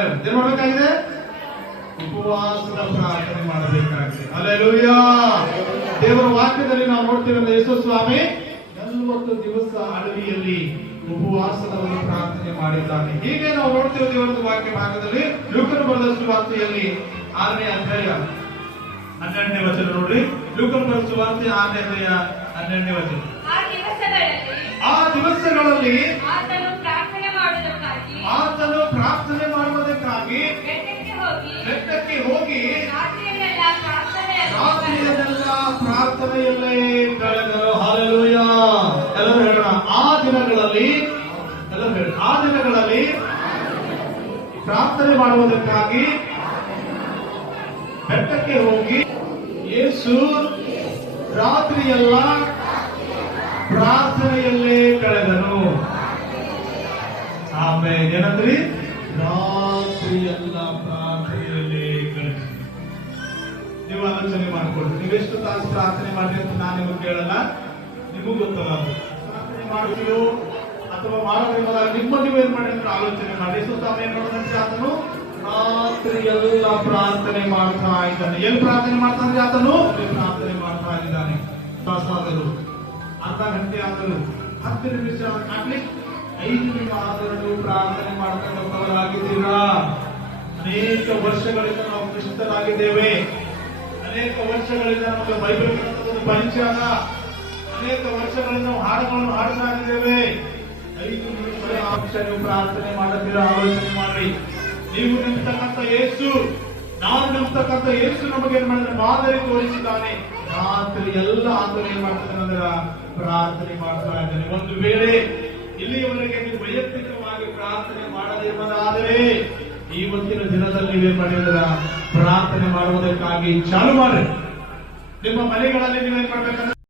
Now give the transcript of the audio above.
ಏನ್ ಮಾಡ್ಬೇಕಾಗಿದೆ? ಉಪವಾಸದ ಪ್ರಾರ್ಥನೆ ಮಾಡಬೇಕಾಗಿದೆ. ಹಲ್ಲೆಲೂಯಾ. ದೇವರ ವಾಕ್ಯದಲ್ಲಿ ನಾವು ನೋಡ್ತೀವಿ ಅಂದ್ರೆ ಯೇಸು ಸ್ವಾಮಿ 40 ದಿವಸ ಅಡವಿಯಲ್ಲಿ ಉಪವಾಸದ ಒಂದು ಪ್ರಾರ್ಥನೆ ಮಾಡಿದ್ದಾನೆ. ಹೀಗೆ ನಾವು ನೋಡ್ತೀವಿ ದೇವರ ವಾಕ್ಯ ಭಾಗದಲ್ಲಿ ಲೂಕನ ಬರೆದ ಸುವಾರ್ತೆಯಲ್ಲಿ 6ನೇ ಅಧ್ಯಾಯ 12ನೇ ವಚನ ನೋಡ್ರಿ. ಲೂಕನ ಬರೆದ ಸುವಾರ್ತೆ 6ನೇ ಅಧ್ಯಾಯ 12ನೇ ವಚನ. ಆ ದಿವಸಗಳಲ್ಲಿ ಆತನು ಪ್ರಾರ್ಥನೆ ಮಾಡುವುದಕ್ಕಾಗಿ ಬೆಟ್ಟಕ್ಕೆ ಹೋಗಿ ರಾತ್ರಿಯನ್ನೆಲ್ಲ ಪ್ರಾರ್ಥನೆಯಲ್ಲೇ ಕಳೆದರು. ಹಲ್ಲೆಲೂಯಾ. ಎಲ್ಲರೂ ಹೇಳೋಣ, ಆ ದಿನಗಳಲ್ಲಿ ಪ್ರಾರ್ಥನೆ ಮಾಡುವುದಕ್ಕಾಗಿ ಬೆಟ್ಟಕ್ಕೆ ಹೋಗಿ ಯೇಸು ರಾತ್ರಿಯೆಲ್ಲ ಪ್ರಾರ್ಥನೆಯಲ್ಲೇ ಕಳೆದನು. ಆಮೇಲೆ ಏನಂದ್ರಿ? ರಾತ್ರಿಯೆಲ್ಲ ಪ್ರಾರ್ಥನೆಯಲ್ಲೇ ಕಳೆದನು. ನೀವು ಆಲೋಚನೆ ಮಾಡ್ಕೊಳ್ರಿ, ನೀವೆಷ್ಟು ತಾಸು ಪ್ರಾರ್ಥನೆ ಮಾಡಿ ಅಂತ ನಾನು ನಿಮಗೆ ಕೇಳಲ್ಲ, ನಿಮಗೂ ಗೊತ್ತಲ್ಲ. ಪ್ರಾರ್ಥನೆ ಮಾಡುತ್ತೀರೋ ಅಥವಾ ಮಾಡೋದಿಲ್ಲ, ನಿಮ್ಮ ನೀವೇನ್ ಮಾಡಿ ಅಂತ ಆಲೋಚನೆ ಮಾಡಿ. ಸುತ್ತ ಏನ್ ಮಾಡೋದಂದ್ರೆ ಆತನು ರಾತ್ರಿಯೆಲ್ಲ ಪ್ರಾರ್ಥನೆ ಮಾಡ್ತಾ ಇದ್ದಾನೆ. ಎಲ್ಲಿ ಪ್ರಾರ್ಥನೆ ಮಾಡ್ತಾನೆ ಆತನು? ಪ್ರಾರ್ಥನೆ ಮಾಡ್ತಾ ಇದ್ದಾನೆ. ತಾಸಾದರು, ಅರ್ಧ ಗಂಟೆ ಆದರೂ, 10 ನಿಮಿಷ ಅಟ್ಲೀಸ್ಟ್ 5 ನಿಮಿಷ ಆದರೂ ಪ್ರಾರ್ಥನೆ ಮಾಡ್ತಕ್ಕಂಥವರಾಗಿದ್ದೀರಾ? ಅನೇಕ ವರ್ಷಗಳಿಂದ ನಾವು ಕ್ರಿಸ್ತರಾಗಿದ್ದೇವೆ. ಅನೇಕ ವರ್ಷಗಳಿಂದ ನಮಗೆ ಬೈಬಲ್ ಗ್ರಂಥದ ಪರಿಚಯ, ಅನೇಕ ವರ್ಷಗಳಿಂದ ನಾವು ಹಾಡುಗಳನ್ನು ಹಾಡ್ತಾ ಇದ್ದೇವೆ. 5 ನಿಮಿಷ ನೀವು ಪ್ರಾರ್ಥನೆ ಮಾಡುತ್ತೀರಾ? ಆಲೋಚನೆ ಮಾಡಿ. ನೀವು ನಂಬತಕ್ಕಂಥ ಯೇಸು, ನಾವು ನಂಬತಕ್ಕಂಥ ಯೇಸು ನಮಗೆ ಏನ್ ಮಾಡಿದ್ರೆ ಮಾದರಿ ತೋರಿಸಿದ್ದಾನೆ. ರಾತ್ರಿ ಎಲ್ಲ ಆತನು ಏನ್ ಮಾಡ್ತಾನೆ ಅಂದ್ರೆ ಪ್ರಾರ್ಥನೆ ಮಾಡ್ತಾ ಇದ್ದಾನೆ. ಒಂದು ವೇಳೆ ಇಲ್ಲಿಯವರೆಗೆ ನೀವು ವೈಯಕ್ತಿಕವಾಗಿ ಪ್ರಾರ್ಥನೆ ಮಾಡದಿರುವುದಾದರೆ ಇವತ್ತಿನ ದಿನದಲ್ಲಿ ನೀವೇನ್ ಮಾಡಿದ್ರ ಪ್ರಾರ್ಥನೆ ಮಾಡುವುದಕ್ಕಾಗಿ ಚಾಲು ಮಾಡಿ. ನಿಮ್ಮ ಮನೆಗಳಲ್ಲಿ ನೀವೇನ್ ಮಾಡ್ಬೇಕಂದ್ರೆ